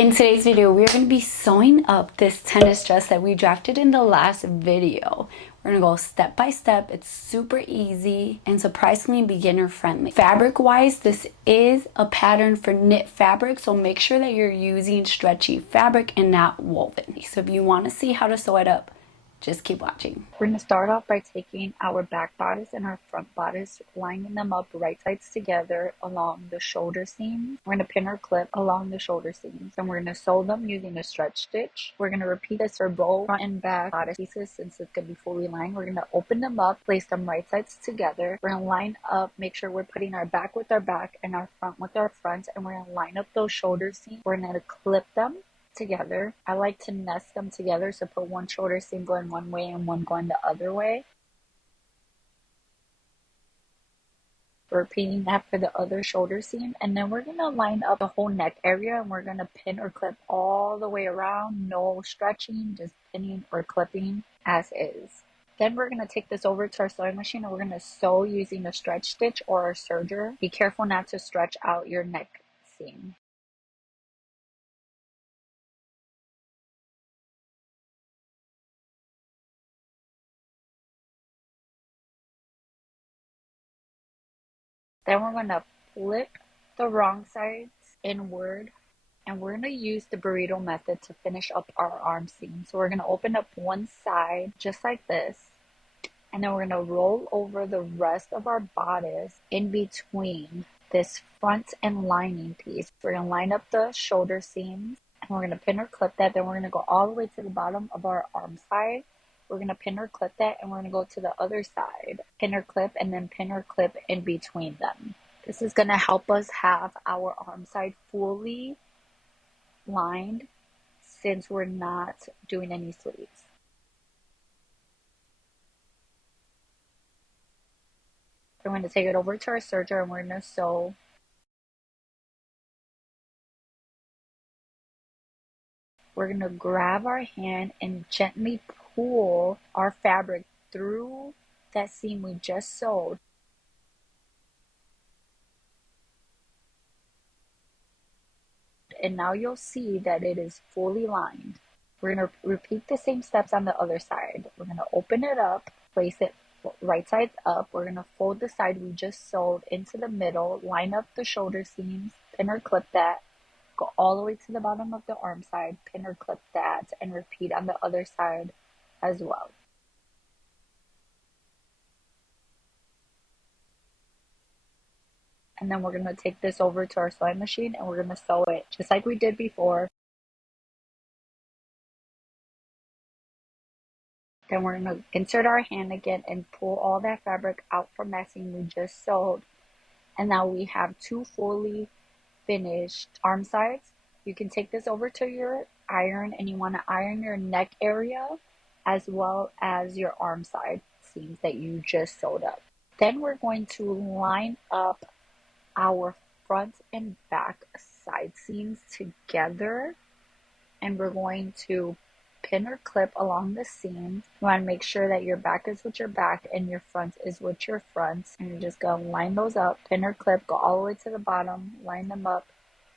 In today's video, we're going to be sewing up this tennis dress that we drafted in the last video. We're going to go step by step. It's super easy and surprisingly beginner friendly. Fabric wise, this is a pattern for knit fabric, so make sure that you're using stretchy fabric and not woven. So if you want to see how to sew it up, just keep watching. We're going to start off by taking our back bodice and our front bodice, lining them up right sides together along the shoulder seams. We're going to pin or clip along the shoulder seams, and we're going to sew them using a stretch stitch. We're going to repeat this for both front and back bodice pieces since it's going to be fully lined. We're going to open them up, place them right sides together. We're going to line up, make sure we're putting our back with our back and our front with our front, and we're going to line up those shoulder seams. We're going to clip them together. I like to nest them together, so put one shoulder seam going one way and one going the other way. We're repeating that for the other shoulder seam, and then we're going to line up the whole neck area, and we're going to pin or clip all the way around. No stretching, just pinning or clipping as is. Then we're going to take this over to our sewing machine, and we're going to sew using a stretch stitch or a serger. Be careful not to stretch out your neck seam. Then we're going to flip the wrong sides inward, and we're going to use the burrito method to finish up our arm seam. So we're going to open up one side just like this, and then we're going to roll over the rest of our bodice in between this front and lining piece. We're going to line up the shoulder seams, and we're going to pin or clip that. Then we're going to go all the way to the bottom of our arm side. We're going to pin or clip that, and we're going to go to the other side, pin or clip, and then pin or clip in between them. This is going to help us have our arm side fully lined since we're not doing any sleeves. I'm going to take it over to our serger, and we're going to sew. We're going to grab our hand and gently pull our fabric through that seam we just sewed. And now you'll see that it is fully lined. We're going to repeat the same steps on the other side. We're going to open it up, place it right sides up. We're going to fold the side we just sewed into the middle, line up the shoulder seams, pin or clip that. Go all the way to the bottom of the arm side, pin or clip that, and repeat on the other side as well. And then we're going to take this over to our sewing machine, and we're going to sew it just like we did before. Then we're going to insert our hand again and pull all that fabric out from that seam we just sewed. And now we have two fully finished arm sides. You can take this over to your iron, and you want to iron your neck area as well as your arm side seams that you just sewed up. Then we're going to line up our front and back side seams together, and we're going to pin or clip along the seams. You want to make sure that your back is with your back and your front is with your front, and you're just going to line those up, pin or clip, go all the way to the bottom, line them up,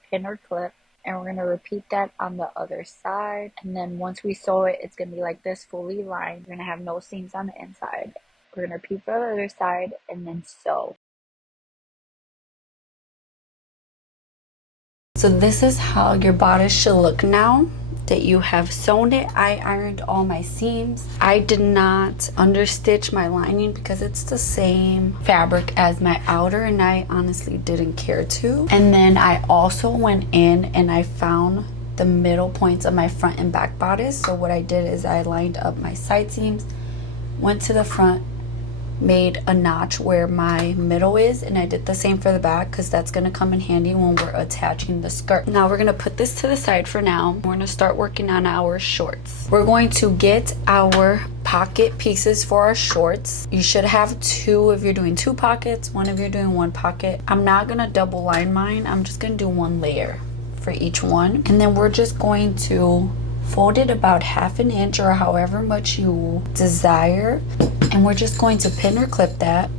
pin or clip, and we're going to repeat that on the other side. And then once we sew it, it's going to be like this, fully lined. We're going to have no seams on the inside. We're going to repeat for the other side and then sew. So this is how your bodice should look now that you have sewn it. I ironed all my seams. I did not understitch my lining because it's the same fabric as my outer, and I honestly didn't care to. And then I also went in and I found the middle points of my front and back bodice. So what I did is I lined up my side seams, went to the front, made a notch where my middle is, and I did the same for the back because that's going to come in handy when we're attaching the skirt. Now we're going to put this to the side for now. We're going to start working on our shorts. We're going to get our pocket pieces for our shorts. You should have two if you're doing two pockets, one if you're doing one pocket. I'm not going to double line mine. I'm just going to do one layer for each one, and then we're just going to fold it about 1/2 inch or however much you desire, and we're just going to pin or clip that.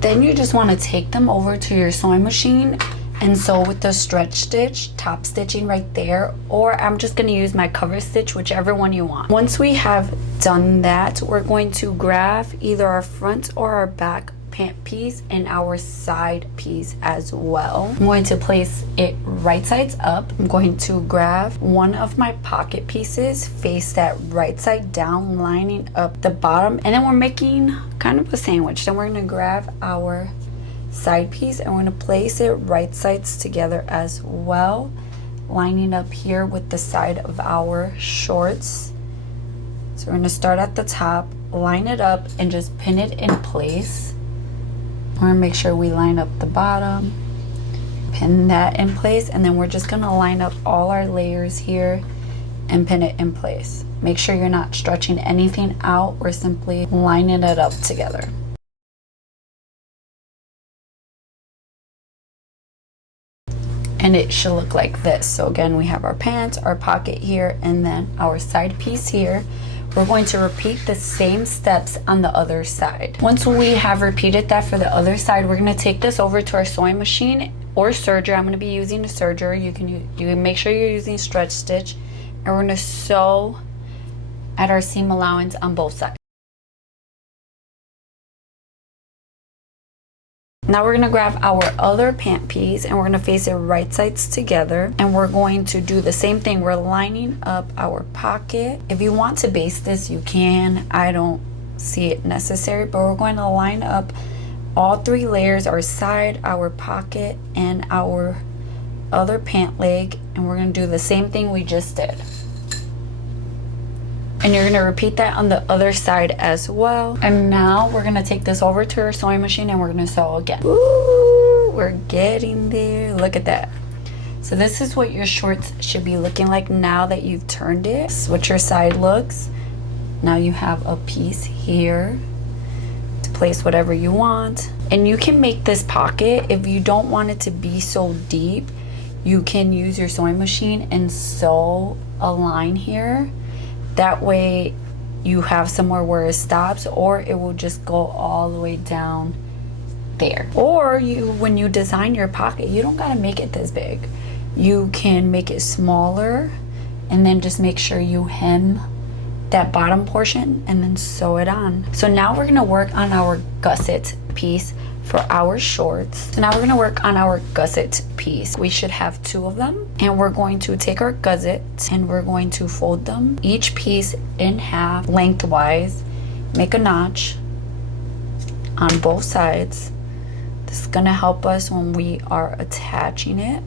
Then you just want to take them over to your sewing machine and sew with the stretch stitch, top stitching right there, or I'm just going to use my cover stitch, whichever one you want. Once we have done that, we're going to grab either our front or our back pant piece and our side piece as well. I'm going to place it right sides up. I'm going to grab one of my pocket pieces, face that right side down, lining up the bottom, and then we're making kind of a sandwich. Then we're going to grab our side piece and we're going to place it right sides together as well, lining up here with the side of our shorts. So we're going to start at the top, line it up, and just pin it in place. We're going to make sure we line up the bottom, pin that in place, and then we're just going to line up all our layers here and pin it in place. Make sure you're not stretching anything out, or simply lining it up together. And it should look like this. So again, we have our pants, our pocket here, and then our side piece here. We're going to repeat the same steps on the other side. Once we have repeated that for the other side, we're going to take this over to our sewing machine or serger. I'm going to be using a serger. You can make sure you're using stretch stitch, and we're going to sew at our seam allowance on both sides. Now we're going to grab our other pant piece and we're going to face it right sides together, and we're going to do the same thing. We're lining up our pocket. If you want to base this, you can. I don't see it necessary, but we're going to line up all three layers, our side, our pocket, and our other pant leg, and we're going to do the same thing we just did. And you're going to repeat that on the other side as well. And now we're going to take this over to our sewing machine and we're going to sew again. Ooh, we're getting there. Look at that. So this is what your shorts should be looking like now that you've turned it. This is what your side looks. Now you have a piece here to place whatever you want. And you can make this pocket, if you don't want it to be so deep, you can use your sewing machine and sew a line here. That way you have somewhere where it stops, or it will just go all the way down there. Or when you design your pocket, you don't gotta make it this big. You can make it smaller and then just make sure you hem that bottom portion and then sew it on. So now we're gonna work on our gusset piece for our shorts. So now we're gonna work on our gusset piece. We should have two of them, and we're going to take our gusset and we're going to fold them each piece in half lengthwise, make a notch on both sides. This is gonna help us when we are attaching it.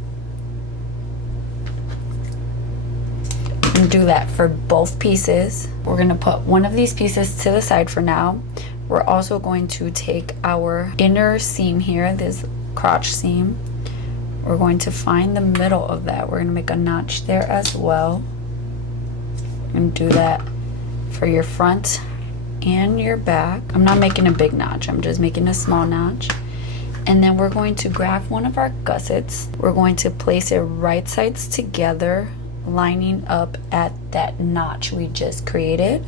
And do that for both pieces. We're gonna put one of these pieces to the side for now. We're also going to take our inner seam here, this crotch seam. We're going to find the middle of that. We're gonna make a notch there as well. We're gonna do that for your front and your back. I'm not making a big notch, I'm just making a small notch. And then we're going to grab one of our gussets. We're going to place it right sides together, lining up at that notch we just created.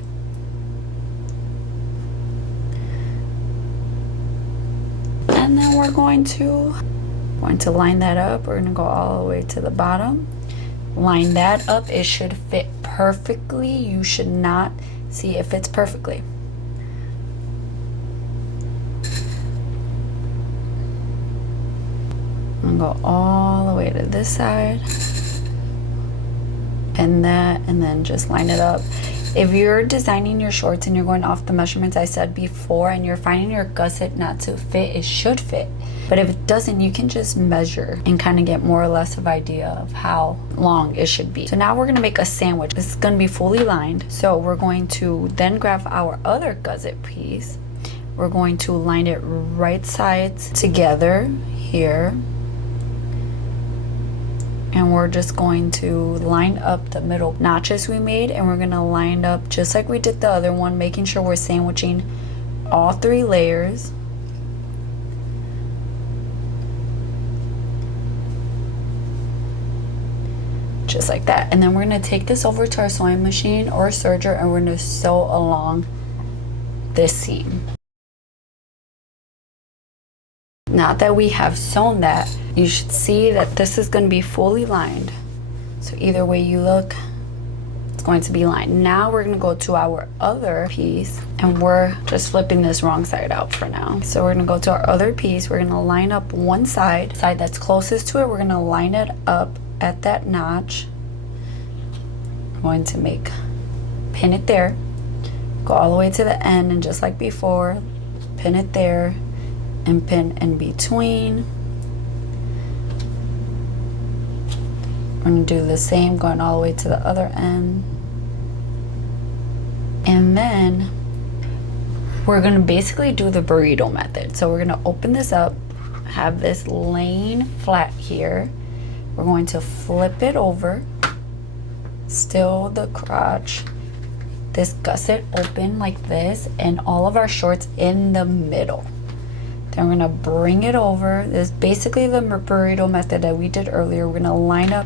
And then we're going to line that up. We're going to go all the way to the bottom. Line that up. It should fit perfectly. You should not see it fits perfectly. I'm going to go all the way to this side. And that, and then just line it up. If you're designing your shorts and you're going off the measurements I said before and you're finding your gusset not to fit, it should fit. But if it doesn't, you can just measure and kind of get more or less of idea of how long it should be. So now we're going to make a sandwich. This is going to be fully lined. So we're going to then grab our other gusset piece. We're going to line it right sides together here. And we're just going to line up the middle notches we made, and we're going to line up just like we did the other one, making sure we're sandwiching all three layers. Just like that. And then we're going to take this over to our sewing machine or serger, and we're going to sew along this seam. Now that we have sewn that, you should see that this is going to be fully lined. So either way you look, it's going to be lined. Now we're going to go to our other piece, and we're just flipping this wrong side out for now. So we're going to go to our other piece. We're going to line up one side that's closest to it. We're going to line it up at that notch. I'm going to pin it there, go all the way to the end, and just like before, pin it there and pin in between. We're going to do the same, going all the way to the other end. And then we're going to basically do the burrito method. So we're going to open this up, have this laying flat here. We're going to flip it over, still the crotch, this gusset open like this, and all of our shorts in the middle. Then we're going to bring it over. This is basically the burrito method that we did earlier. We're going to line up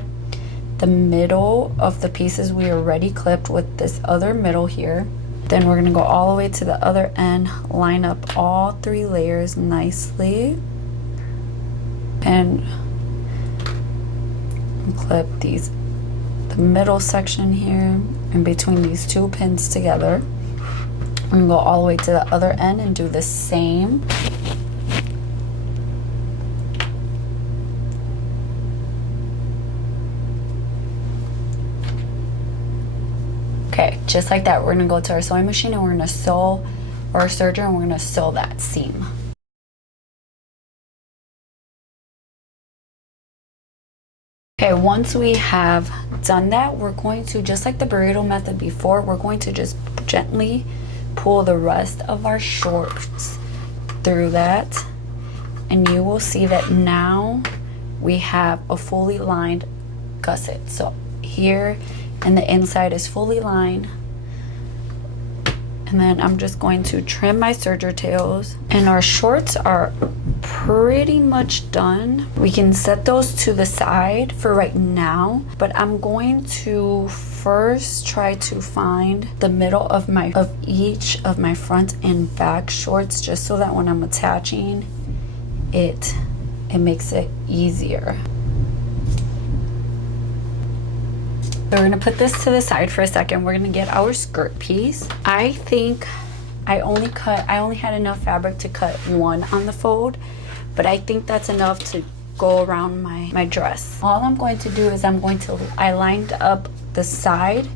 the middle of the pieces we already clipped with this other middle here. Then we're going to go all the way to the other end, line up all 3 layers nicely, and clip the middle section here in between these 2 pins together. We're going to go all the way to the other end and do the same. Okay, just like that, we're going to go to our sewing machine and we're going to sew, or our serger, and we're going to sew that seam. Okay, once we have done that, we're going to, just like the burrito method before, we're going to just gently pull the rest of our shorts through that, and you will see that now we have a fully lined gusset. So here, and the inside is fully lined. And then I'm just going to trim my serger tails, and our shorts are pretty much done. We can set those to the side for right now, but I'm going to first try to find the middle of each of my front and back shorts, just so that when I'm attaching it makes it easier. So we're gonna put this to the side for a second. We're gonna get our skirt piece. I think I only had enough fabric to cut 1 on the fold, but I think that's enough to go around my dress. All I'm going to do is I lined up the side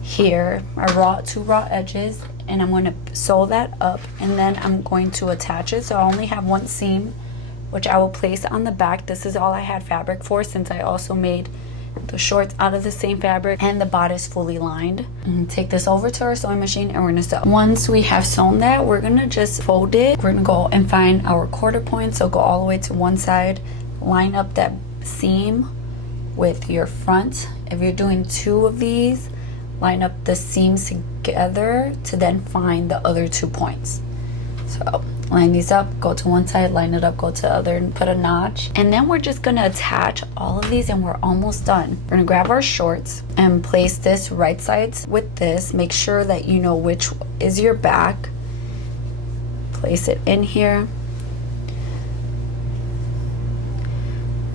here, my 2 raw edges, and I'm going to sew that up, and then I'm going to attach it. So I only have 1 seam, which I will place on the back. This is all I had fabric for, since I also made the shorts out of the same fabric and the bodice fully lined. And take this over to our sewing machine and we're gonna sew. Once we have sewn that, we're gonna just fold it. We're gonna go and find our quarter point. So go all the way to one side, line up that seam with your front. If you're doing 2 of these, line up the seams together to then find the other 2 points. So line these up, go to one side, line it up, go to the other, and put a notch. And then we're just gonna attach all of these, and we're almost done. We're gonna grab our shorts and place this right sides with this. Make sure that you know which is your back. Place it in here.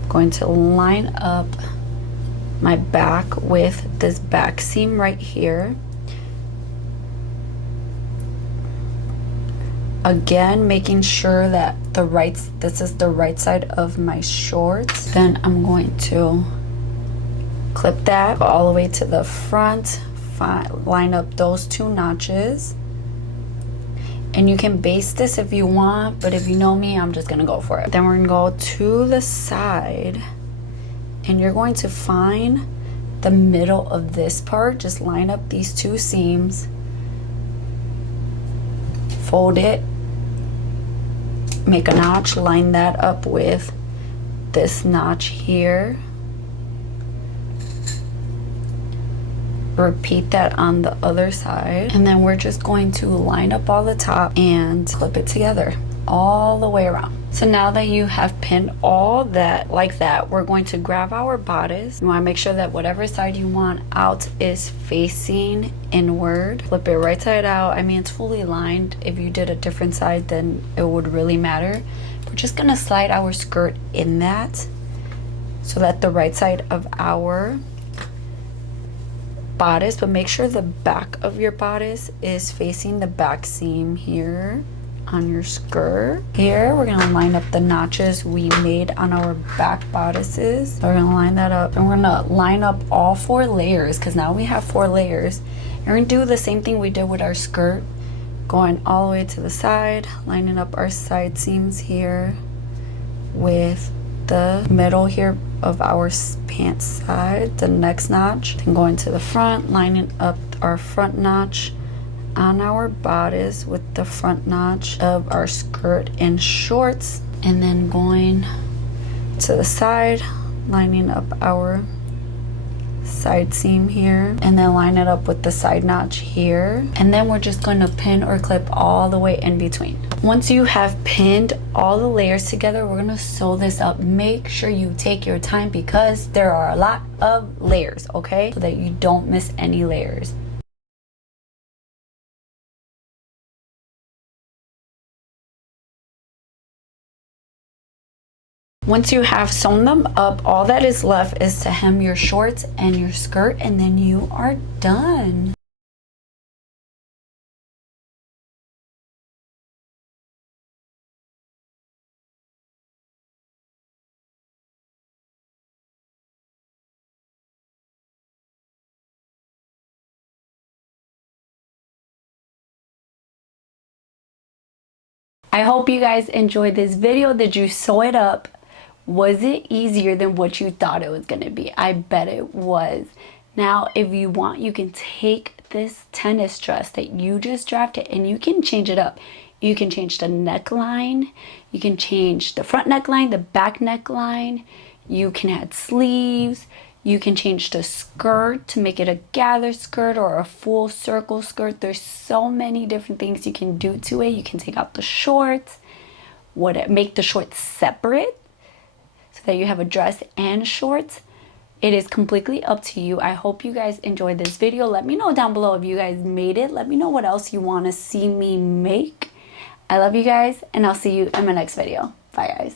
I'm going to line up my back with this back seam right here. Again, making sure that this is the right side of my shorts. Then I'm going to clip that all the way to the front, line up those 2 notches. And you can base this if you want, but if you know me, I'm just gonna go for it. Then we're gonna go to the side, and you're going to find the middle of this part. Just line up these 2 seams, fold it, make a notch, line that up with this notch here. Repeat that on the other side, and then we're just going to line up all the top and clip it together all the way around. So now that you have pinned all that like that, we're going to grab our bodice. You want to make sure that whatever side you want out is facing inward. Flip it right side out. I mean, it's fully lined. If you did a different side, then it would really matter. But just gonna slide our skirt in that so that the right side of our bodice, but make sure the back of your bodice is facing the back seam here on your skirt. Here we're gonna line up the notches we made on our back bodices. So we're gonna line that up, and we're gonna line up all 4 layers, because now we have 4 layers. And we're gonna do the same thing we did with our skirt, going all the way to the side, lining up our side seams here with the middle here of our pants side, the next notch, then going to the front, lining up our front notch on our bodice with the front notch of our skirt and shorts, and then going to the side, lining up our side seam here, and then line it up with the side notch here, and then we're just going to pin or clip all the way in between. Once you have pinned all the layers together, we're going to sew this up. Make sure you take your time because there are a lot of layers, okay, so that you don't miss any layers. Once you have sewn them up, all that is left is to hem your shorts and your skirt, and then you are done. I hope you guys enjoyed this video. Did you sew it up? Was it easier than what you thought it was going to be? I bet it was. Now, if you want, you can take this tennis dress that you just drafted and you can change it up. You can change the neckline. You can change the front neckline, the back neckline. You can add sleeves. You can change the skirt to make it a gather skirt or a full circle skirt. There's so many different things you can do to it. You can take out the shorts, make the shorts separate so that you have a dress and shorts. It is completely up to you. I hope you guys enjoyed this video. Let me know down below if you guys made it. Let me know what else you want to see me make. I love you guys, and I'll see you in my next video. Bye, guys.